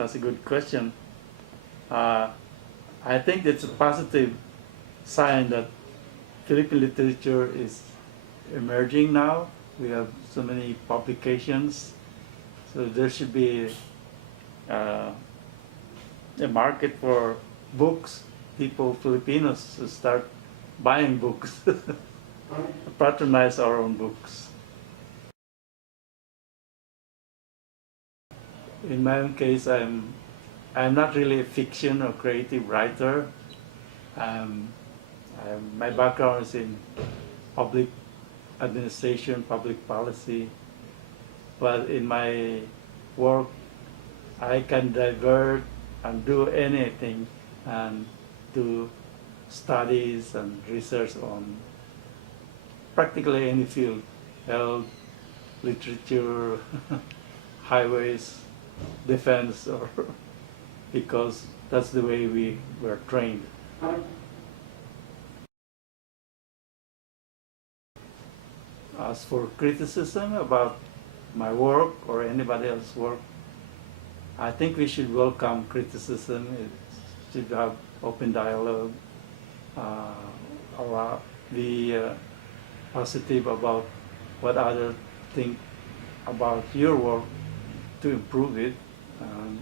That's a good question. Uh, I think it's a positive sign that Philippine literature is emerging now. We have so many publications, so there should be uh, a market for books. People, Filipinos, to start buying books, patronize our own books. In my own case, I'm not really a fiction or creative writer. Um, my background is in public administration, public policy, but in my work, I can divert and do anything and do studies and research on practically any field, health, literature, highways, defense, or because that's the way we were trained. As for criticism about my work or anybody else's work, I think we should welcome criticism. It should have open dialogue, be positive about what others think about your work to improve it, and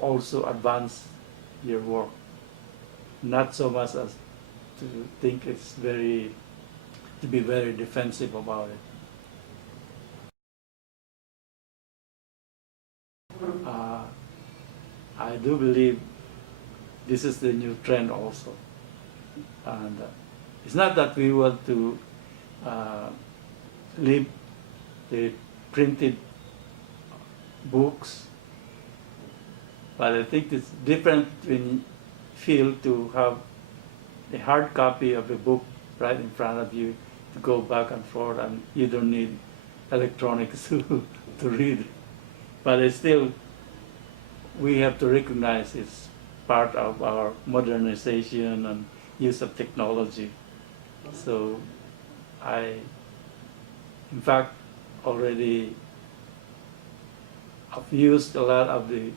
also advance your work. Not so much as to think to be very defensive about it. I do believe this is the new trend also, and it's not that we want to leave the printed books, but I think it's different when you feel to have a hard copy of a book right in front of you to go back and forth, and you don't need electronics to read. But it's still, we have to recognize it's part of our modernization and use of technology. So in fact, already I've used a lot of the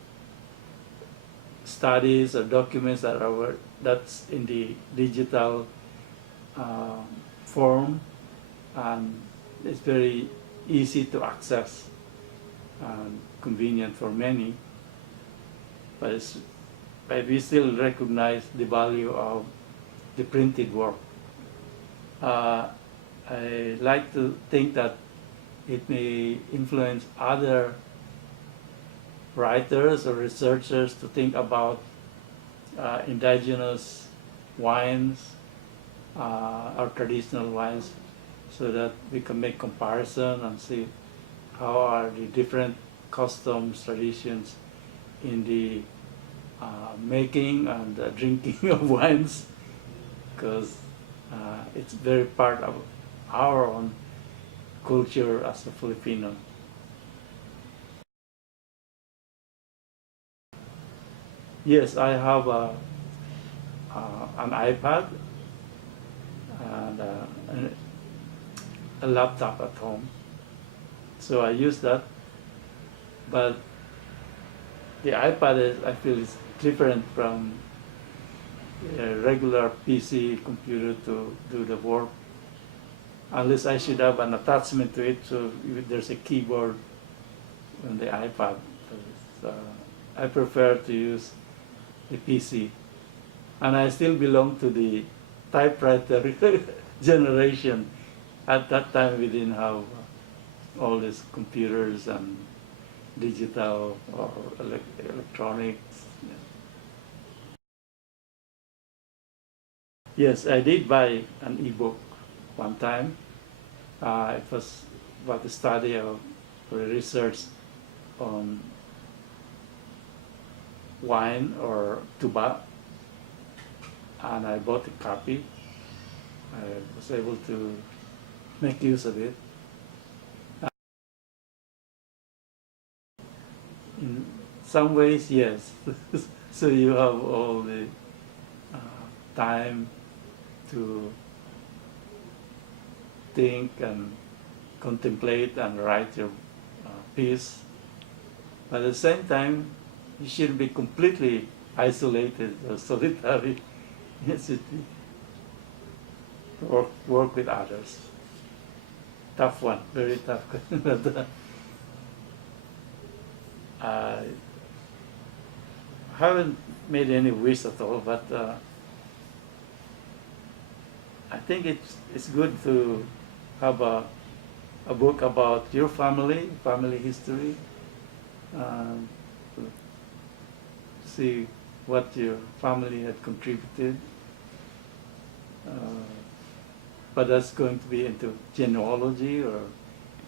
studies or documents that's in the digital form, and it's very easy to access and convenient for many. But we still recognize the value of the printed work. I like to think that it may influence other writers or researchers to think about indigenous wines, our traditional wines, so that we can make comparison and see how are the different customs, traditions in the making and drinking of wines, because it's very part of our own culture as a Filipino. Yes, I have an iPad and a laptop at home, so I use that. But the iPad, I feel, is different from a regular PC computer to do the work, unless I should have an attachment to it, so there's a keyboard on the iPad. I prefer to use the PC, and I still belong to the typewriter generation. At that time, we didn't have all these computers and digital or electronics. Yes, I did buy an ebook one time. It was about the study of research on wine or tuba, and I bought a copy. I was able to make use of it. In some ways, yes. So you have all the time to think and contemplate and write your piece, But at the same time, you shouldn't be completely isolated or solitary. You should be work with others. Tough one, very tough. But I haven't made any wish at all, but I think it's good to have a book about your family history, to see what your family had contributed. But that's going to be into genealogy or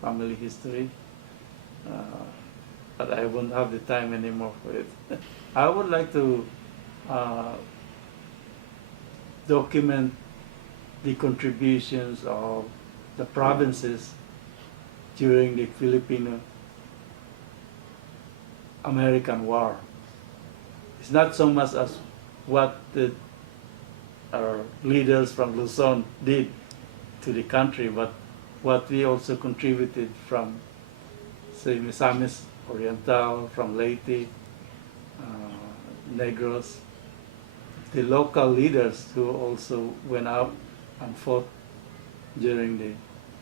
family history. But I won't have the time anymore for it. I would like to document the contributions of the provinces during the Filipino-American War. It's not so much as what our leaders from Luzon did to the country, but what we also contributed from, say, Misamis Oriental, from Leyte, Negros, the local leaders who also went out and fought during the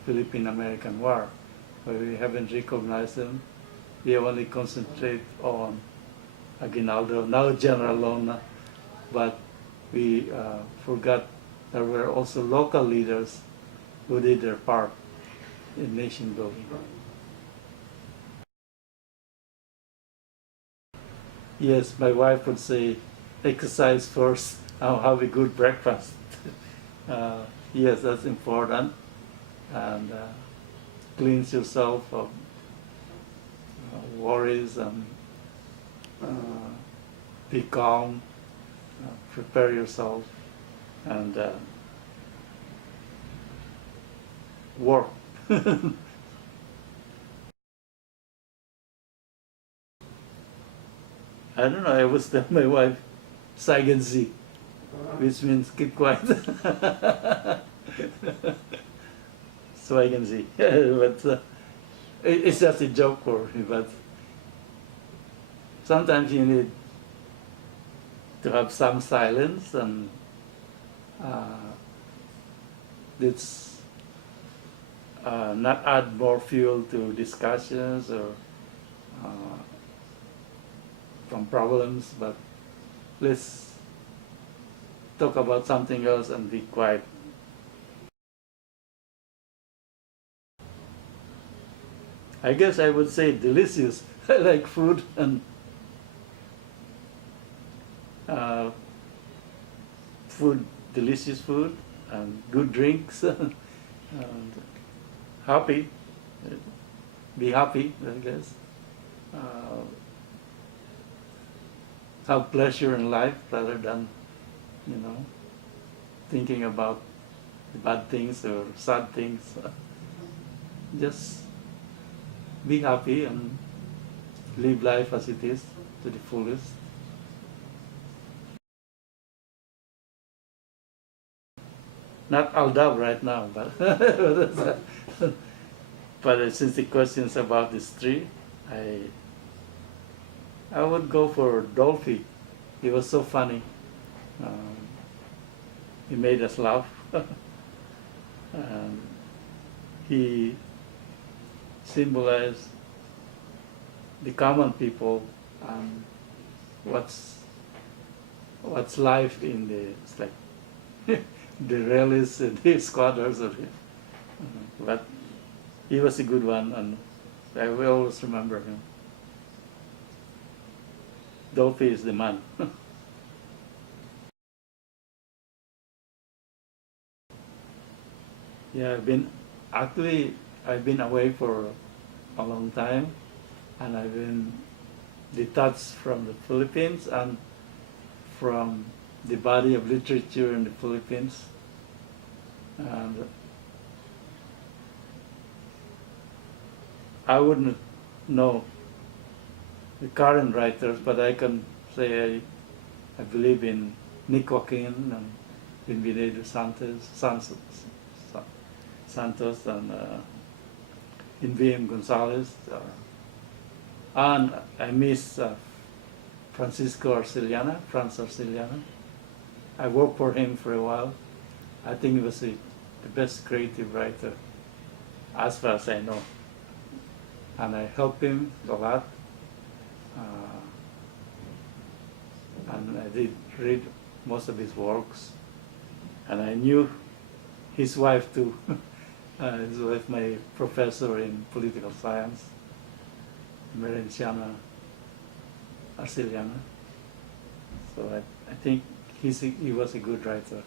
Philippine-American War, but we haven't recognized them. We only concentrate on Aguinaldo, now General Lona, but we forgot there were also local leaders who did their part in nation building. Yes, my wife would say, exercise first, I'll have a good breakfast. Yes, that's important. And cleanse yourself of worries and be calm, prepare yourself, and work. I don't know, I always tell my wife, Saigenzi, which means keep quiet. Saigenzi. But it's just a joke for me, but sometimes you need to have some silence, and it's not add more fuel to discussions or from problems, but let's talk about something else and be quiet. I guess I would say delicious. I like food and delicious food and good drinks and happy, be happy, I guess. Have pleasure in life rather than, thinking about the bad things or sad things. Just be happy and live life as it is to the fullest. Not Aldab right now, but but since the question's about this tree, I would go for Dolphy. He was so funny. He made us laugh. And he symbolized the common people and what's life in it's like the realists and the squatters of it. But he was a good one, and I will always remember him. Dolphy is the man. Yeah, I've been away for a long time, and I've been detached from the Philippines and from the body of literature in the Philippines. And I wouldn't know the current writers, but I can say I believe in Nick Joaquin and Benvenuto Santos and in V.M. Gonzalez, And I miss Francisco Arceliana, Franz Arceliana. I worked for him for a while. I think he was the best creative writer, as far as I know. And I helped him a lot. And I did read most of his works. And I knew his wife too. His wife, my professor in political science, Merenciana Arceliana. So I think he was a good writer.